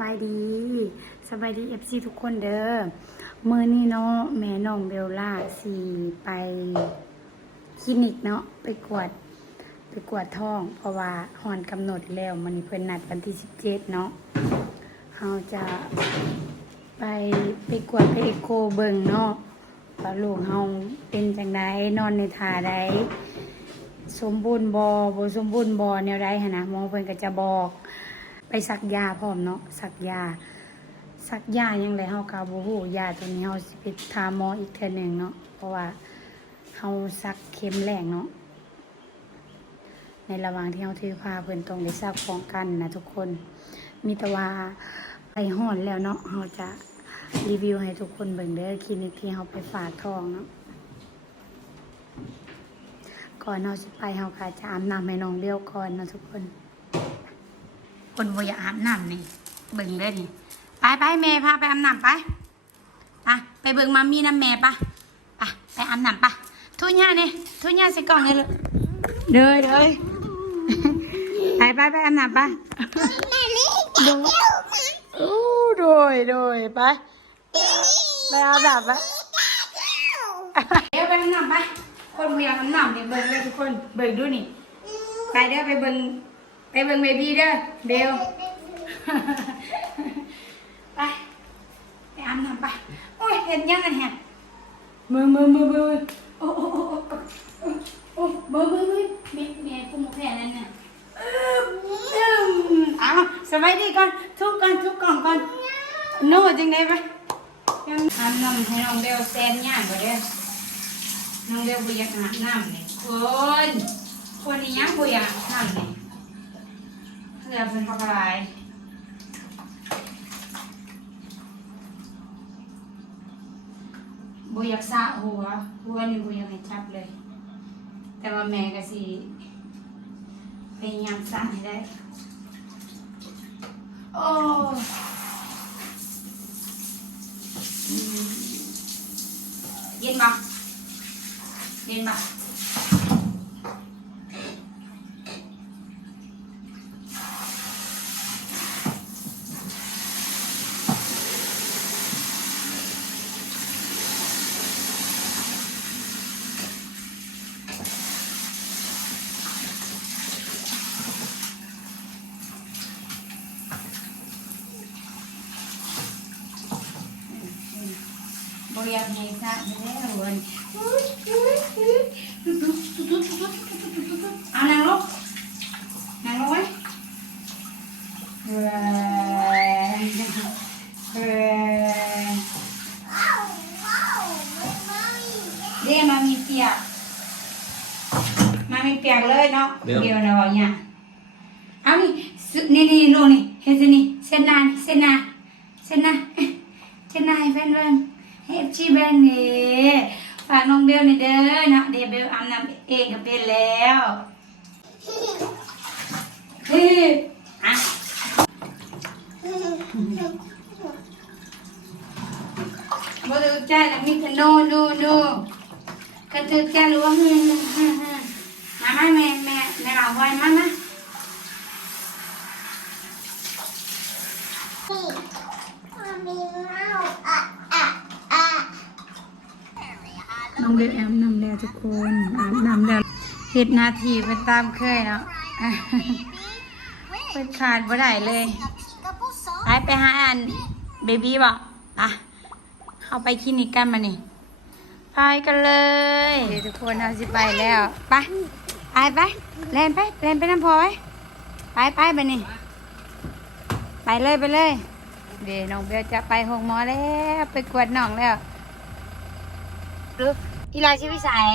บายดีสบายดีเอฟซีทุกคนเด้อมือนี้เนาะแม่น้องเบลล่าสีไปคลินิกเนาะไปกวด ไปกวดท้อง เพราะว่าหอนกำหนดแล้วมันเพิ่นนัดวันที่สิบเจ็ดเนาะเราจะไปไปกวดไปเอกโคเบิงเนาะว่าลูกเฮาเป็นจังไดนอนในท่าใดสมบูรณ์บอบสมบูรณ์บอแนวใดหนนะหมอเพิ่นก็จะบอก ไปสักยาพร้อมเนาะสักยา สักยายังไงเฮากาบ่ฮู้ยาตัวนี้เฮาสิไปถามหมออีกเทื่อหนึ่งเนาะเพราะว่าเฮาสักเข็มแรกเนาะในระหว่างที่เฮาถือผ้าเพิ่นต้องได้ซักป้องกันนะทุกคน มีแต่ว่าไปฮ้อนแล้วเนาะเฮาจะรีวิวให้ทุกคนเบิ่งเด้อคลินิกที่เฮาไปฝากทองเนาะก่อนเราสิไปเฮาก็จะอาบน้ำให้น้องเดียวก่อนเนาะทุกคน คนบ่อยากอาบน้ำนี่เบิ่งเด้นี่ไปไปแม่พาไปอาบน้ำไปไปไปเบิ่งมามีน้ำแม่ปะไปไปอาบน้ำปะทุญ่าเนี่ยทุญ่าใส่กล่องเลยเด้อเด้อไปไปไปอาบน้ำปะดยโอ้โดยโดยไปไปอาบน้ำปะเดี๋ยวไปอาบน้ำไปคนบ่อยอาบน้ำเนี่ยเบิ่งเลยทุกคนเบิ่งดูนี่ไปเด้อไปเบิ่ง ไปเบิ่งเบบี้เด้อเบลไปไปอาบน้ำไปโอ้ยเห็นยังกันแฮะมือมือมือมือโอ้โอ้โอ้โอ้โอ้โอ้มือมือมือเมียเมียกูหมกแผ่นั่นน่ะอืมอืมเอาสบายดีก่อนทุบก่อนทุบกล่องก่อนโน่จังไดปะยังอาบน้ำให้น้องเบลแซนย่างก่อนเด้อน้องเบลบุอยากอาบน้ำเนี่ยคนคนนี้ยังบุอยากอาบน้ำเนี่ย ลือเป็นพักอะไรบอยากสะหัวหัวนี่บอยากให้จับเลย แต่ว่าแม่ก็สิพยายามสะให้ได้ โอ้เย็นปะเย็นปะ บริยากให้สระให้ได้วันเอานางลงนางลงไว้เฮ้ยเฮ้ยเดี๋ยวมามีเปียกมามีเปียกเลยเนาะเดี๋ยวเดี๋ยวเราเนี่ยเอานี่สุนี่นี่โน่นนี่เห็นสินี่เส้นหนาเส้นหนาเส้นหนาเส้นหนาให้เพื่อนเบิ่ง ให้ชีเบิ่งนี่ฝากน้องเบลในเด้อนะเดี๋ยวเบลอาบน้ำเองก็เป็นแล้วฮ้ยอะบ่ถูใจแล้วมีแต่โนโนโนกระถูกใจหรือว่าฮึ่มฮึ่มฮึ่มามาแม่แม่แม่เราไว้มามา น้องเบลแอมนำแล้วทุกคนอาบน้ำแล้วเฮ็ดนาทีเป็นตามเคยเนาะเป็นขาดบ่ได้เลยไปไปหาอันเบบี้บอกอะเข้าไปคลินิกกันมานี่ไปกันเลยทุกคนเอาสิไปแล้วไปไปไปเล่นไปเล่นไปน้ำพอไว้ไปไปไปนี่ไปเลยไปเลย เดี๋ยวน้องเบลจะไปห้องหมอแล้ว ไปกวดน้องแล้ว รู้อีลาชื่อวิสัย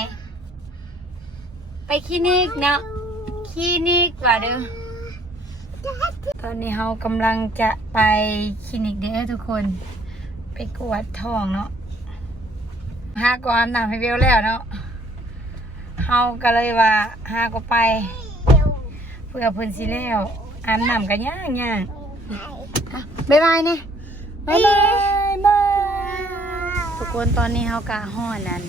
ไปคลินิกเนาะคลินิกว่าเด้อตอนนี้เรากำลังจะไปคลินิกเด้อทุกคน ไปกวดท้องเนาะหาก่อนน้ำให้เบลแล้วเนาะเฮาก็เลยว่าหาก็ไป เพื่อเพิ่นสิแล้วอาบน้ำกันย่างย่างอะบ๊ายบายเนี่ยบ๊ายบาย กคนตอนนี้เฮากะห้อนั่น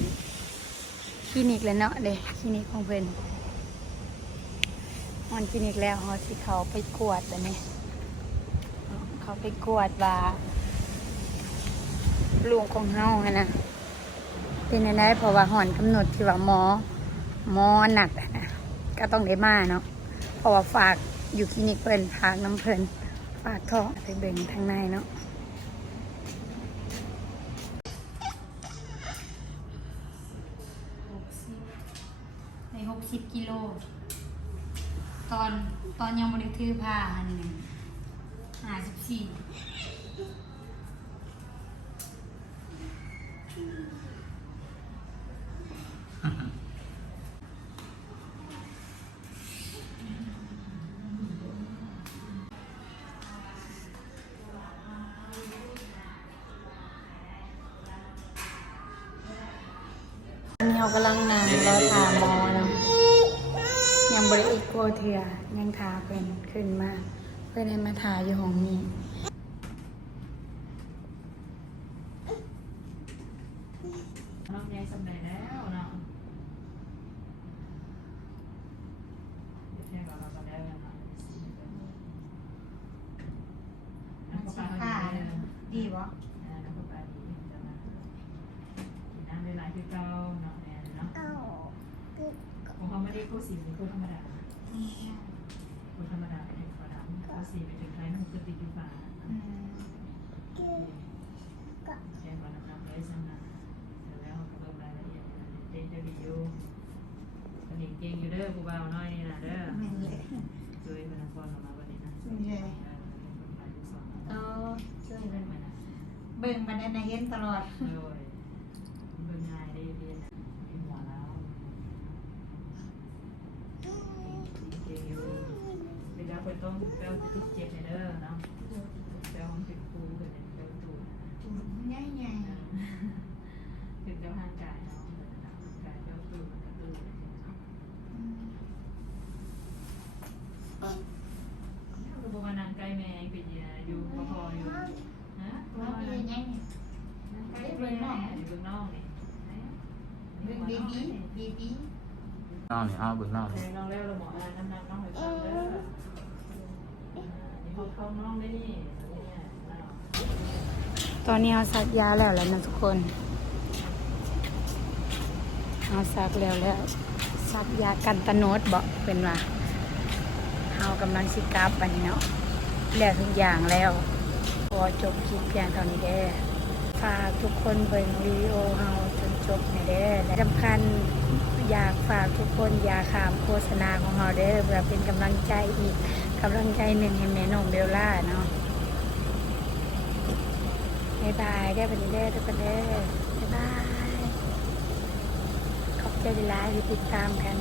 คลินิกแล้วเนาะเด้คลินิกของเพิ่นฮอนคลินิกแล้วฮอสิเขาไปกวดแต่เนี่ยเขาไปกวดว่าลุงของเฮาหั้นนะเป็นอะไรเพราะว่าหอนกำหนดที่ว่าหมอหมอหนักนะก็ต้องได้มาเนาะเพราะว่าฝากอยู่คลินิกเพิ่นฝากน้ำเพิ่นฝากท้อไปเบ่งทางในเนาะ สิบกิโล ตอนตอนยังบริถือผ้าอันหนึ่งห้าสิบสี่เรากำลังนำรอถามหมอเนาะ ยังบริอีกโกเทียยังทาเป็นขึ้นมา เพื่อนมาทาอยู่ห้องนี้ น้องยายสำเร็จแล้วเนาะเดี๋ยวแค่ก่อนเราก็ได้แล้วเนาะน้ำปลาปลาดีเลย ดีวะ อ่าน้ำปลาปลาดีจะมากินน้ำหลายๆคือเก่าเนาะเนี่ยเนาะของเขา ไม่ได้กู้สีเป็นกู้ธรรมดากู้ธรรมดาเป็นธรรมดากู้สีเป็นถึงใครมันจะติดอยู่ฟ้าแจ้งวันน้ำเลยสั่งมาเสร็จแล้วก็เบิ่งรายละเอียดเจนจะดีอยู่วันนี้เก่งอยู่เด้อผู้บ่าวน้อยนี่นะเด้อแม่เลยช่วยเป็นนักบอลออกมาวันนี้นะแม่เลยเออช่วยกันเบิ่งมาได้ในเห็นตลอด เลยเบิ่งง่ายได้เรียนนะมีหัวแล้วเก่งอยู่ เวลาคนต้องแปลวติดเจ็บในเด้อเนาะแปลวมันเป็นครูเลยแปลวตูดใหญ่ใหญ่เป็นเจ้าห้างกายเนาะห่างกายเจ้าตูดมันกระตุ้นคือบอกว่านางไก่แมงเป็นอยู่พออยู่ฮะว่ามีใหญ่ใกล้เมืองอยู่เมืองนอกนี่เบิ่งเบบี้เบบี้นอกนี่เอาเบิ่งนอกเอนี่อน้องเร็วเราหมออ่านน้ำนักน้องไปฟังเด้อ ตอนนี้เอาสักยาแล้วแล้วนะทุกคน เอาสักแล้วแล้วสักยากันตะโนดบอกเป็นว่าเฮากำลังสิกลับไปเนาะแล้วทุกอย่างแล้วพอจบคลิปเพียงเท่านี้เด้ฝากทุกคนเบิ่งวิดีโอเฮาจนจบในเด้อและสำคัญ อยากฝากทุกคนอย่าขามโฆษณาของเราเด้อเพื่อเป็นกำลังใจอีกกำลังใจหนึ่งให้แม่น้องเบลล่าเนาะบายบายได้เป็นเด้อทุกคนเด้อบายบาย ขอบใจเวลาที่ติดตามกัน